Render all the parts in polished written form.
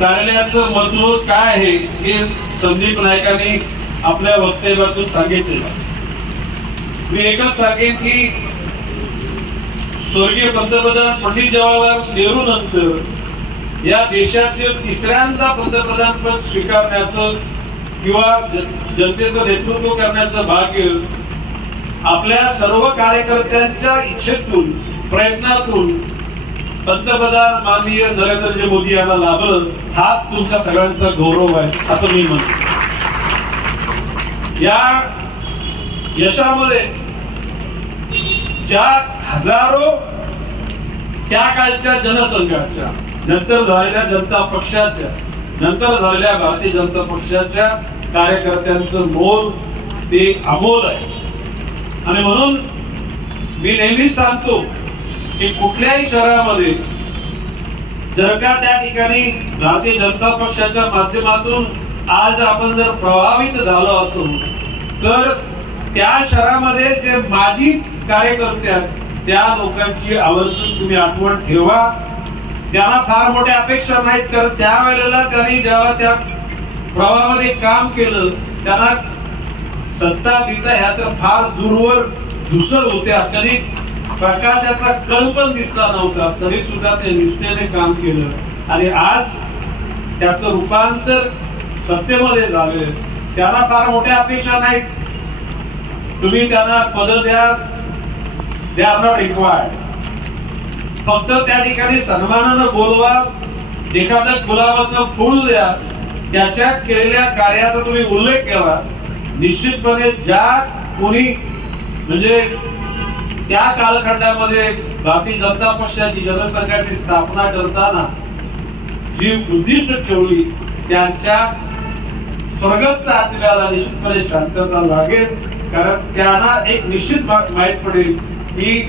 कार्यालयाचं महत्व काय आहे हे संदीप नाईकांनी आपल्या वक्तव्यातून सांगितलेलं. मी एकच सांगेन की स्वर्गीय पंतप्रधान पंडित जवाहरलाल नेहरू नंतर या देशाचे तिसऱ्यांदा पंतप्रधान पद स्वीकारण्याचं किंवा जनतेचं नेतृत्व करण्याचं भाग्य आपल्या सर्व कार्यकर्त्यांच्या इच्छेतून प्रयत्नातून पंतप्रधान माननीय नरेंद्रजी मोदी यांना लाभलं. हाच तुमच्या सगळ्यांचा गौरव आहे असं मी म्हणतो. या यशामध्ये ज्या हजारो त्या काळच्या जनसंघाच्या, नंतर झालेल्या जनता पक्षाच्या, नंतर झालेल्या भारतीय जनता पक्षाच्या कार्यकर्त्यांचं मोल ते अमोल आहे. आणि म्हणून मी नेहमीच सांगतो की कुठल्याही शहरामध्ये जर का त्या ठिकाणी भारतीय जनता पक्षाच्या माध्यमातून आज आपण जर प्रभावित झालो असू तर त्या शहरामध्ये जे माजी कार्यकर्ते आहेत त्या लोकांची आवर्जून तुम्ही आठवण ठेवा. त्यांना फार मोठ्या अपेक्षा नाहीत, कारण त्यावेळेला त्यांनी जेव्हा त्या प्रवाहामध्ये काम केलं त्यांना सत्ता बित्ता ह्या तर फार दूरवर धुसर होत्या. कधी प्रकाशाचा कण पण दिसला नव्हता, तरी सुद्धा ते निष्ठेने काम केलं आणि आज त्याचं रूपांतर सत्तेमध्ये झाले. त्यांना फार मोठ्या अपेक्षा नाहीत. तुम्ही त्यांना पद द्या, दे आर नॉट रिक्वायर्ड. फक्त त्या ठिकाणी सन्मानानं बोलवा, एखादं गुलाबाचं फूल द्या, त्याच्या केलेल्या कार्याचा तुम्ही उल्लेख केला. निश्चितपणे ज्या कोणी म्हणजे त्या कालखंडामध्ये भारतीय जनता पक्षाची जनसंघाची स्थापना करताना जी उद्दिष्ट ठेवली त्यांच्या स्वर्गस्थ आत्म्याला निश्चितपणे शांतता लागेल. कारण त्यांना एक निश्चित माहित पडेल की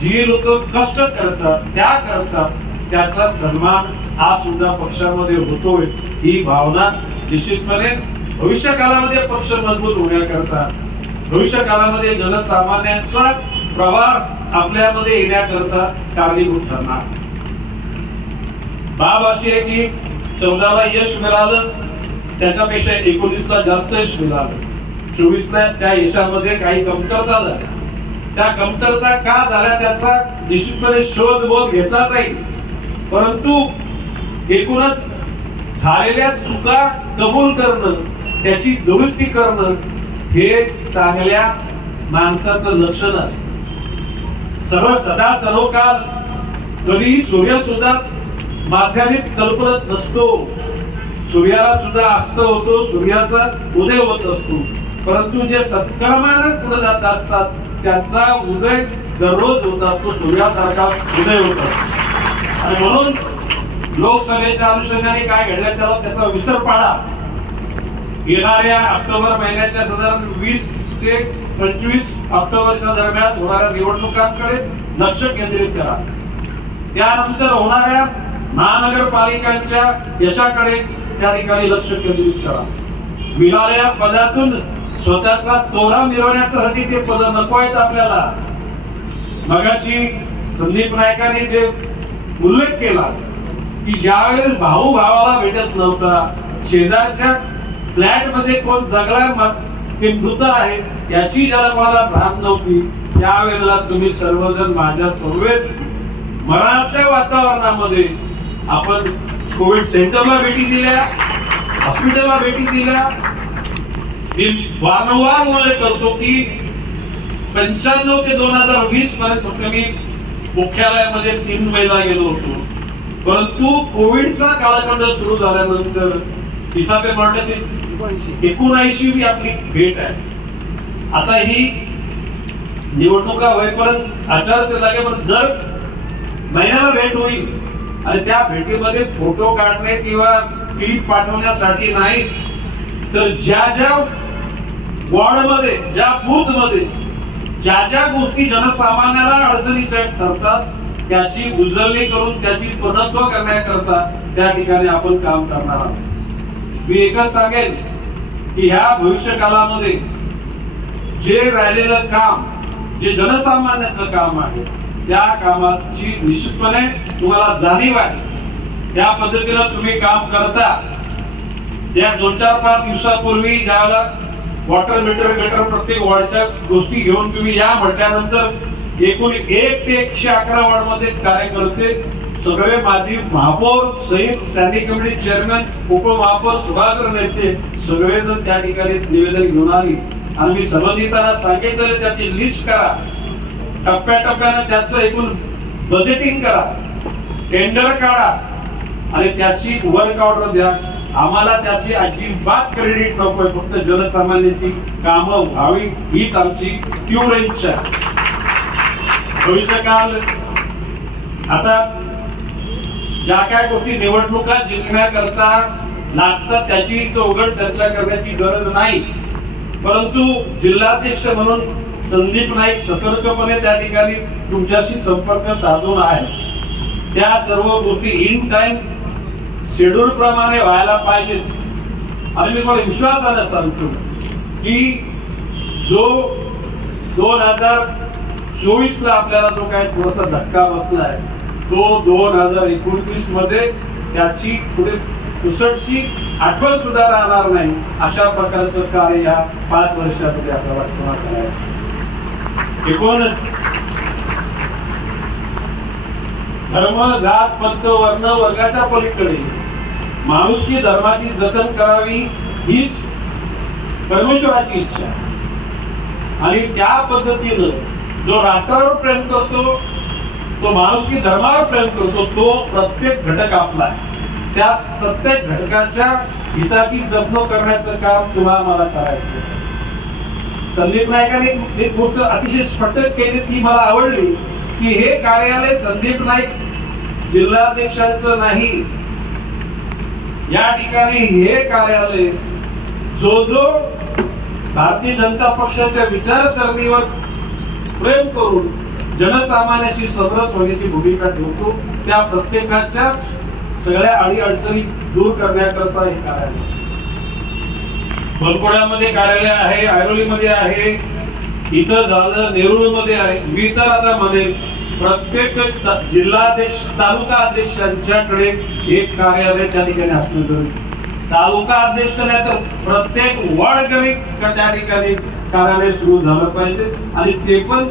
जी लोक कष्ट करतात त्या करतात त्याचा सन्मान हा सुद्धा पक्षामध्ये होतोय. ही भावना निश्चितपणे भविष्य काळामध्ये पक्ष मजबूत होण्याकरता, भविष्य काळामध्ये जनसामान्यांचा प्रवाह आपल्यामध्ये येण्याकरता कारणीभूत ठरणार. बाब अशी आहे की 14ला यश मिळालं, त्याच्यापेक्षा 19ला जास्त यश मिळालं. 24ला त्या यशामध्ये काही कमतरता झाल्या. त्या कमतरता का झाल्या त्याचा निश्चितपणे शोध बोध घेतला जाईल. परंतु एकूणच झालेल्या चुका कबूल करणं, त्याची दुरुस्ती करणं हे चांगल्या माणसाचं लक्षण असतं. सदा सर्वकाळ कधीही सूर्य सुद्धा माध्यान्हिक कल्पत नसतो. सूर्याला सुद्धा अस्त होतो, सूर्याचा उदय होत असतो. परंतु जे सत्कर्मानं पुढे जात असतात त्यांचा उदय दररोज होत असतो, सूर्यासारखा उदय होत असतो. आणि म्हणून लोकसभेच्या अनुषंगाने काय घडलं त्याचा विसर पाडा. येणाऱ्या ऑक्टोबर महिन्याच्या साधारण 20 ते 25 ऑक्टोबरच्या दरम्यान होणाऱ्या निवडणुकांकडे लक्ष केंद्रित करा. त्यानंतर होणाऱ्या महानगरपालिकांच्या यशाकडे त्या ठिकाणी लक्ष केंद्रित करा. मिळालेल्या पदातून स्वतःचा तोरा मिरवण्यासाठी ते पद नको आहेत आपल्याला. मगाशी संदीप नाईकांनी जे उल्लेख केला की ज्यावेळेस भाऊ भावाला भेटत नव्हता, शेजारच्या फ्लॅट मध्ये कोण जगला ते मृत आहे याची ज्याला मला भान नव्हती, त्यावेळेला तुम्ही सर्वजण माझ्या समवेत मरणाच्या वातावरणामध्ये आपण कोविड सेंटरला भेटी दिल्या, हॉस्पिटलला भेटी दिल्या. मी वारंवार उल्लेख करतो की 95 ते 2020 पर्यंत फक्त मी मुख्यालयामध्ये 3 महिना गेलो होतो. परंतु कोविडचा कालखंड सुरू झाल्यानंतर इथं ते म्हणतात 79वी आपली भेट आहे. आता ही निवडणुका होईपर्यंत आचारसंहितेपर्यंत दर महिन्याला भेट होईल आणि त्या भेटीमध्ये फोटो काढणे किंवा क्लिप पाठवण्यासाठी नाही, तर ज्या ज्या वॉर्डमध्ये, ज्या बूथमध्ये ज्या ज्या गोष्टी जनसामान्याला अडचणीच्या ठरतात त्याची उजळणी करून त्याची पूर्णत्व करण्याकरता त्या ठिकाणी आपण काम करणार आहोत. मी एकच सांगेन की ह्या भविष्य काळामध्ये जे राहिलेलं काम, जे जनसामान्याचं काम आहे त्या कामाची निश्चितपणे तुम्हाला जाणीव आहे. त्या पद्धतीनं तुम्ही काम करता. या 2-4-5 दिवसापूर्वी ज्यावेळेला वॉटर मीटर प्रत्येक वॉर्डच्या गोष्टी घेऊन तुम्ही या म्हटल्यानंतर एकूण 1 ते 111 वॉर्ड मध्ये कार्यकर्ते सगळे माजी महापौर सहित स्टँडिंग कमिटी चेअरमॅन उपमहापौर सभागृह नेते सगळेजण त्या ठिकाणी निवेदन घेऊन आले आणि मी संबंधितांना सांगितलं त्याची लिस्ट करा, टप्प्याटप्प्यानं त्याचं एकूण बजेटिंग करा, टेंडर काढा आणि त्याची वर्क ऑर्डर द्या. आम्हाला त्याची अजिबात क्रेडिट नकोय, फक्त जनसामान्यांची कामं व्हावी हीच आमची तीव्र इच्छा. भविष्यकाल आता ज्या काय गोष्टी निवडणुका जिंकण्याकरता लागतात त्याची उघड चर्चा करण्याची गरज नाही, परंतु जिल्हाध्यक्ष म्हणून संदीप नाईक सतर्कपणे त्या ठिकाणी तुमच्याशी संपर्क साधून आहे. त्या सर्व गोष्टी इन टाइम शेड्यूल प्रमाणे व्हायला पाहिजेत. आणि मी मला विश्वासाने सांगतो की जो 2024 ला आपल्याला जो काही थोडासा धक्का बसलाय तो 2029 मध्ये त्याची पुढे पुसटशी आठवण सुद्धा राहणार नाही. अशा प्रकारचं कार्य या 5 वर्षामध्ये आपल्याला पूर्ण करायचं. एकूण धर्म जात पंथ वर्ण वर्गाच्या पलीकडे माणुसकी धर्माची जतन करावी हीच परमेश्वराची इच्छा. आणि त्या पद्धतीनं जो राष्ट्रावर प्रेम करतो, तो माणुसकी धर्मावर प्रेम करतो, तो प्रत्येक घटक आपला आहे. त्या प्रत्येक घटकाच्या हिताची जपणूक करण्याचं काम तुम्हाला मला करायचं. संदीप नाईकांनी एक गोष्ट अतिशय स्पष्ट केली ती मला आवडली की हे कार्यालय संदीप नाईक जिल्हाध्यक्षांचं नाही. या ठिकाणी हे कार्यालय जो भारतीय जनता पक्षाच्या विचारसरणीवर प्रेम करून जनसामान्याशी समरस होण्याची भूमिका ठेवतो, त्या प्रत्येकाच्या सगळ्या अडीअडचणी दूर करण्याकरता हे कार्यालय. बनकोड्यामध्ये कार्यालय आहे, ऐरोलीमध्ये आहे, इथं झालं नेरुळमध्ये आहे. मी तर आता म्हणेन प्रत्येक जिल्हाध्यक्ष तालुका अध्यक्षांच्याकडे एक कार्यालय त्या ठिकाणी असणं गरजेचं. तालुका अध्यक्ष नाही तर प्रत्येक वॉर्ड गणित त्या ठिकाणी कार्यालय सुरू झालं पाहिजे. आणि ते पण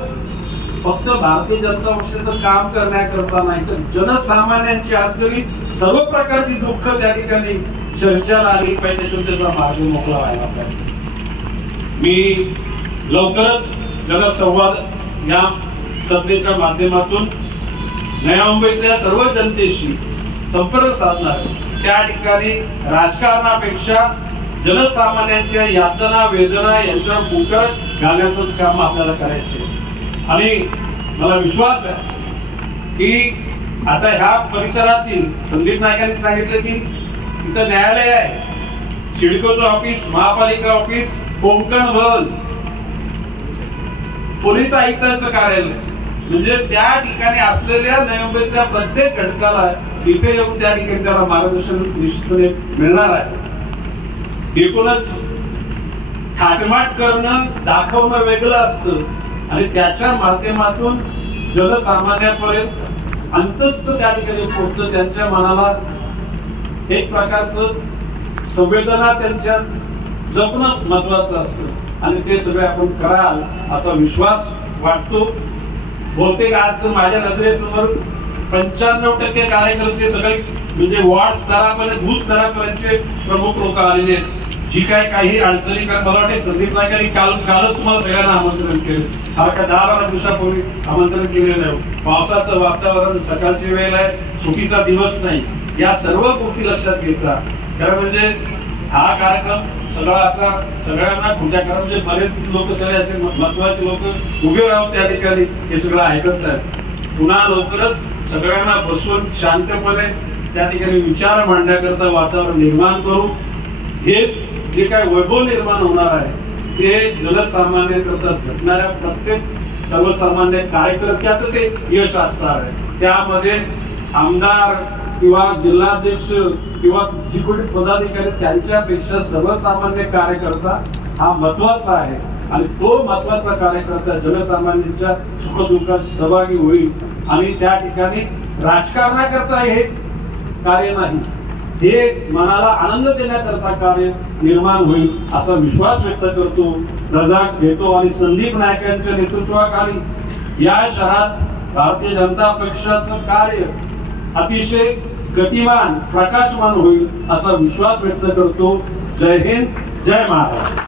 फक्त भारतीय जनता पक्षाचं काम करण्याकरता नाही तर जनसामान्यांची असलेली सर्व प्रकारची दुःख त्या ठिकाणी चर्चेला आली पाहिजे, त्याचा मार्ग मोकळा व्हायला पाहिजे. मी लवकरच जनसंवाद या सभेच्या माध्यमातून नव्या मुंबईतल्या सर्व जनतेशी संपर्क साधणार. त्या ठिकाणी राजकारणापेक्षा जनसामान्यांच्या यातना वेदना यांच्यावर फुंकर घालण्याचंच काम आपल्याला करायचे. आणि मला विश्वास आहे की आता ह्या परिसरातील संदीप नाईकांनी सांगितलं की इथं न्यायालय आहे, सिडकोचं ऑफिस, महापालिका ऑफिस, कोकण भवन, पोलीस आयुक्तांचं कार्यालय, म्हणजे त्या ठिकाणी असलेल्या नव्या मुंबईतल्या प्रत्येक घटकाला इथे येऊन त्या ठिकाणी त्याला मार्गदर्शन निश्चितपणे मिळणार आहे. एकूणच थाटमाट करणं दाखवणं वेगळं असतं आणि त्याच्या माध्यमातून जनसामान्यापर्यंत अंतस्थ त्या ठिकाणी पोहोचतं. त्यांच्या मनाला एक प्रकारचं संवेदना त्यांच्या जपणं महत्वाचं असतं आणि ते सगळे आपण कराल असा विश्वास वाटतो. बहुतेक आज तर माझ्या नजरेसमोर 95% कार्यकर्ते सगळे म्हणजे वॉर्ड स्तरापर्यंत बूथ स्तरापर्यंतचे प्रमुख लोक आलेले आहेत. जी काही अडचणी मला वाटते संदीप नाईकांनी कालच तुम्हाला सगळ्यांना आमंत्रण केलं. हा का 10-12 दिवसापूर्वी आमंत्रण केलेलं आहे. पावसाचं वातावरण, सकाळची वेळ आहे, सुट्टीचा दिवस नाही, या सर्व गोष्टी लक्षात घेता खरं म्हणजे हा कार्यक्रम सगळा असा सगळ्यांना खुट्या करा म्हणजे बरेच लोक सगळे असे महत्वाचे लोक उभे राहून त्या ठिकाणी हे सगळं ऐकत आहेत. पुन्हा लवकरच सगळ्यांना बसून शांतपणे त्या ठिकाणी विचार मांडण्याकरता वातावरण निर्माण करू. हे जे काय वैभव निर्माण होणार आहे ते जनसामान्य करता झटणाऱ्या प्रत्येक सर्वसामान्य कार्यकर्त्याचं ते यश असणार आहे. त्यामध्ये आमदार किंवा जिल्हाध्यक्ष किंवा जी कोणी पदाधिकारी त्यांच्यापेक्षा सर्वसामान्य कार्यकर्ता हा महत्वाचा आहे आणि तो महत्वाचा कार्यकर्ता जनसामान्यांच्या सुखदुःखात सहभागी होईल आणि त्या ठिकाणी राजकारणाकरता हे कार्य नाही, हे मनाला आनंद देण्याकरता कार्य निर्माण होईल असा विश्वास व्यक्त करतो, रजा घेतो आणि संदीप नायकांच्या नेतृत्वाखाली या शहरात भारतीय जनता पक्षाचं कार्य अतिशय गतिमान प्रकाशमान होईल असा विश्वास व्यक्त करतो. जय हिंद, जय महाराष्ट्र.